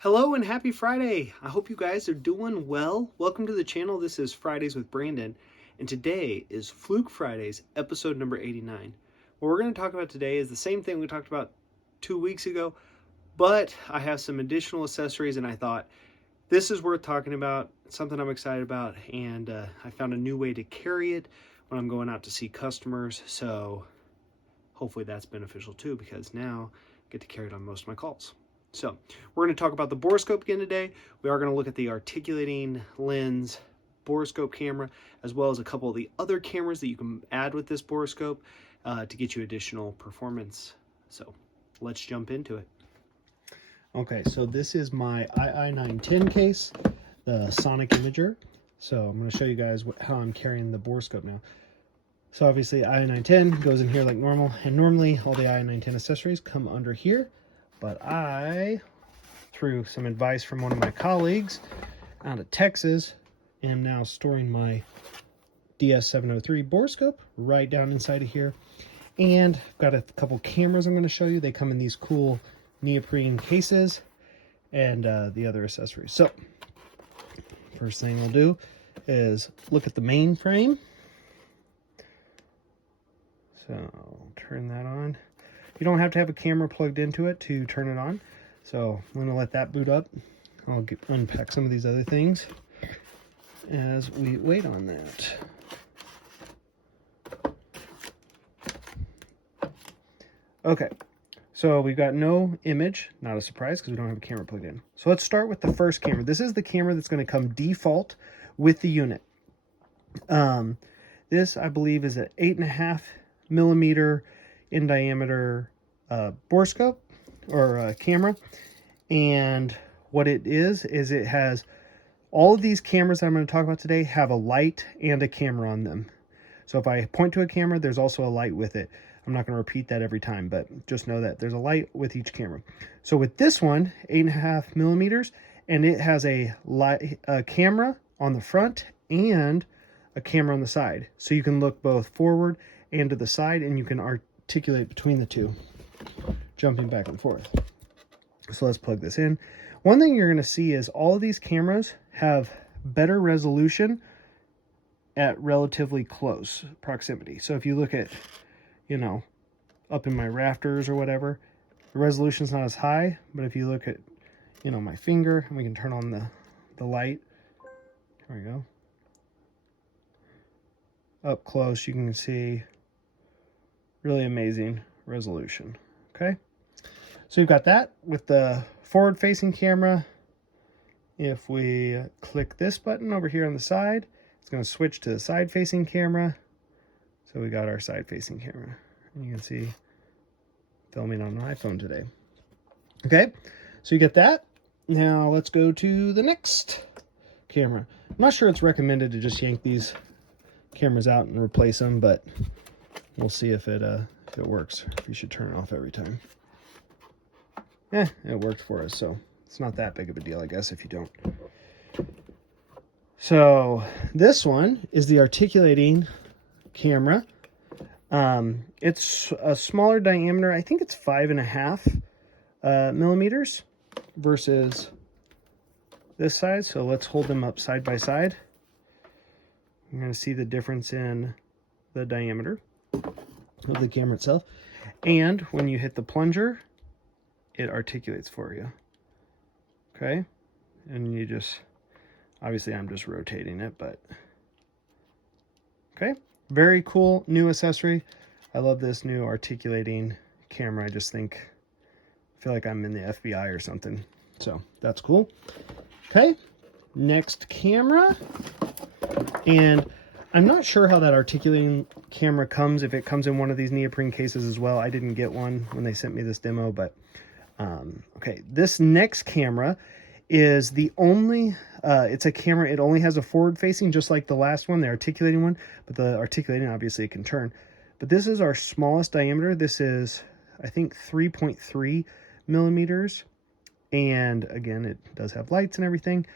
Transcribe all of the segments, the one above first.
Hello and happy Friday! I hope you guys are doing well. Welcome to the channel. This is Fridays with Brandon, and today is Fluke Fridays, episode number 89. What we're going to talk about today is the same thing we talked about 2 weeks ago, but I have some additional accessories, and I thought this is worth talking about, something I'm excited about, and I found a new way to carry it when I'm going out to see customers, so hopefully that's beneficial too, because now I get to carry it on most of my calls. So we're going to talk about the borescope again today. We are going to look at the articulating lens borescope camera, as well as a couple of the other cameras that you can add with this borescope to get you additional performance. So let's jump into it. Okay, so this is my II910 case, the Sonic Imager. So I'm going to show you guys how I'm carrying the borescope now. So obviously II910 goes in here like normal, and normally all the II910 accessories come under here. But I, through some advice from one of my colleagues out of Texas, am now storing my DS703 borescope right down inside of here. And I've got a couple cameras I'm going to show you. They come in these cool neoprene cases and the other accessories. So, first thing we'll do is look at the main frame. So, turn that on. You don't have to have a camera plugged into it to turn it on. So I'm going to let that boot up. I'll unpack some of these other things as we wait on that. Okay, so we've got no image, not a surprise because we don't have a camera plugged in. So let's start with the first camera. This is the camera that's going to come default with the unit. This, I believe, is an 8.5 millimeter in diameter borescope or camera, and what it is it has all of these cameras that I'm going to talk about today have a light and a camera on them. So if I point to a camera, there's also a light with it. I'm not going to repeat that every time, but just know that there's a light with each camera. So with this one, 8.5 millimeters, and it has a camera on the front and a camera on the side, so you can look both forward and to the side, and you can articulate between the two, jumping back and forth. So let's plug this in. One thing you're going to see is all of these cameras have better resolution at relatively close proximity. So if you look at, up in my rafters or whatever, the resolution's not as high, but if you look at, my finger, and we can turn on the light. There we go. Up close, you can see really amazing resolution. Okay, so you've got that with the forward facing camera. If we click this button over here on the side, it's going to switch to the side facing camera. So we got our side facing camera, and you can see filming on an iPhone today. Okay, so you get that. Now let's go to the next camera. I'm not sure it's recommended to just yank these cameras out and replace them, but we'll see if it works. You should turn it off every time. It worked for us, so it's not that big of a deal, I guess, if you don't. So this one is the articulating camera. It's a smaller diameter. I think it's 5.5 millimeters versus this size. So let's hold them up side by side. You're going to see the difference in the diameter of the camera itself, and when you hit the plunger, it articulates for you. Okay, and you just, obviously I'm just rotating it, but okay, very cool new accessory. I love this new articulating camera. I just I feel like I'm in the FBI or something, so that's cool. Okay, next camera. And I'm not sure how that articulating camera comes, if it comes in one of these neoprene cases as well. I didn't get one when they sent me this demo, but okay. This next camera is the only, it's a camera, it only has a forward facing, just like the last one, the articulating one, but the articulating, obviously it can turn. But this is our smallest diameter. This is, I think, 3.3 millimeters. And again, it does have lights and everything.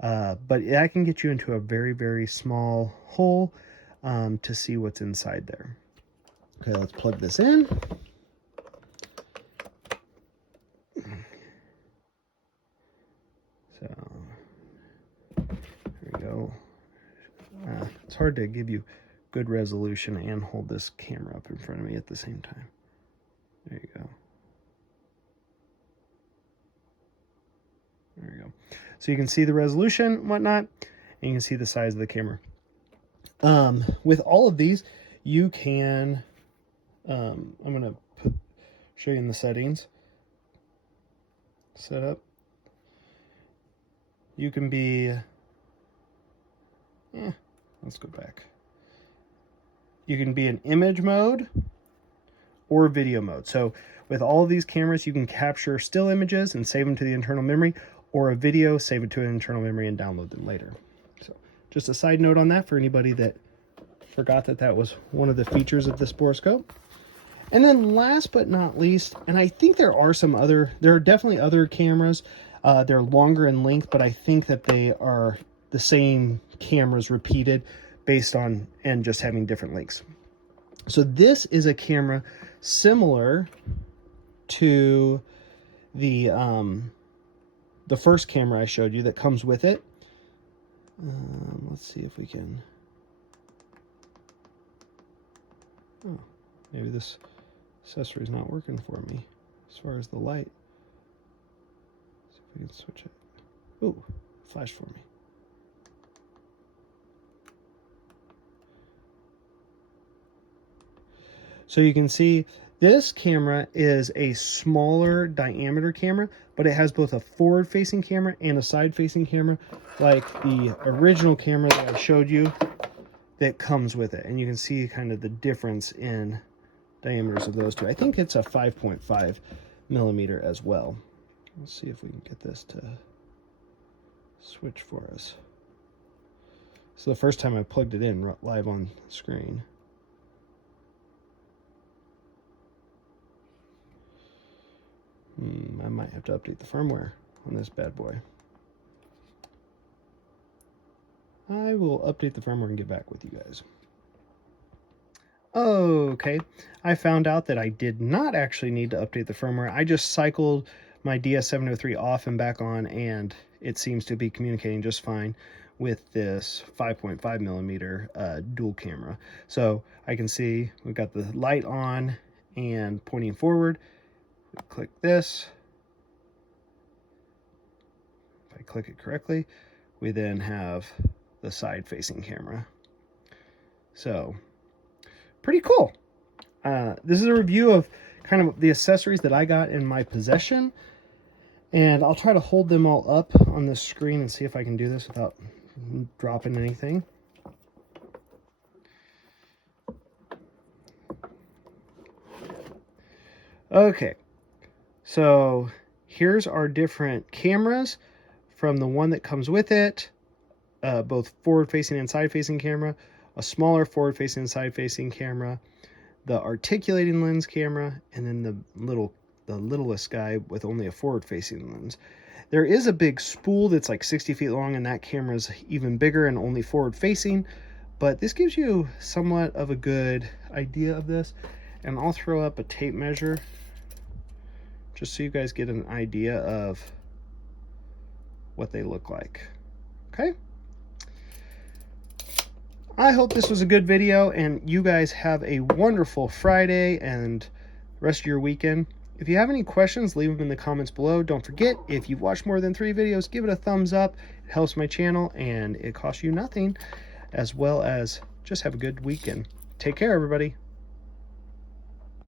But I can get you into a very, very small hole to see what's inside there. Okay, let's plug this in. It's hard to give you good resolution and hold this camera up in front of me at the same time. There you go. There you go. So you can see the resolution and whatnot, and you can see the size of the camera. With all of these, you can, I'm going to show you in the settings, setup. You can be, let's go back. You can be in image mode or video mode. So with all of these cameras, you can capture still images and save them to the internal memory, or a video, save it to an internal memory and download them later. So just a side note on that for anybody that forgot that that was one of the features of this borescope. And then last but not least, and I think there are definitely other cameras. They're longer in length, but I think that they are the same cameras repeated based on, and just having different lengths. So this is a camera similar to the first camera I showed you that comes with it. Let's see if we can. Oh, maybe this accessory is not working for me as far as the light. Let's see if we can switch it. Ooh, flash for me. So you can see this camera is a smaller diameter camera, but it has both a forward-facing camera and a side-facing camera, like the original camera that I showed you that comes with it. And you can see kind of the difference in diameters of those two. I think it's a 5.5 millimeter as well. Let's see if we can get this to switch for us. So the first time I plugged it in live on screen. I might have to update the firmware on this bad boy. I will update the firmware and get back with you guys. Okay, I found out that I did not actually need to update the firmware. I just cycled my DS703 off and back on, and it seems to be communicating just fine with this 5.5 millimeter dual camera. So I can see we've got the light on and pointing forward. Click this. If I click it correctly, we then have the side-facing camera. So pretty cool. This is a review of kind of the accessories that I got in my possession, and I'll try to hold them all up on this screen and see if I can do this without dropping anything. Okay, so here's our different cameras from the one that comes with it, both forward-facing and side-facing camera, a smaller forward-facing and side-facing camera, the articulating lens camera, and then the littlest guy with only a forward-facing lens. There is a big spool that's like 60 feet long, and that camera is even bigger and only forward-facing, but this gives you somewhat of a good idea of this. And I'll throw up a tape measure just so you guys get an idea of what they look like. Okay? I hope this was a good video, and you guys have a wonderful Friday and rest of your weekend. If you have any questions, leave them in the comments below. Don't forget, if you've watched more than 3 videos, give it a thumbs up. It helps my channel, and it costs you nothing, as well as just have a good weekend. Take care, everybody.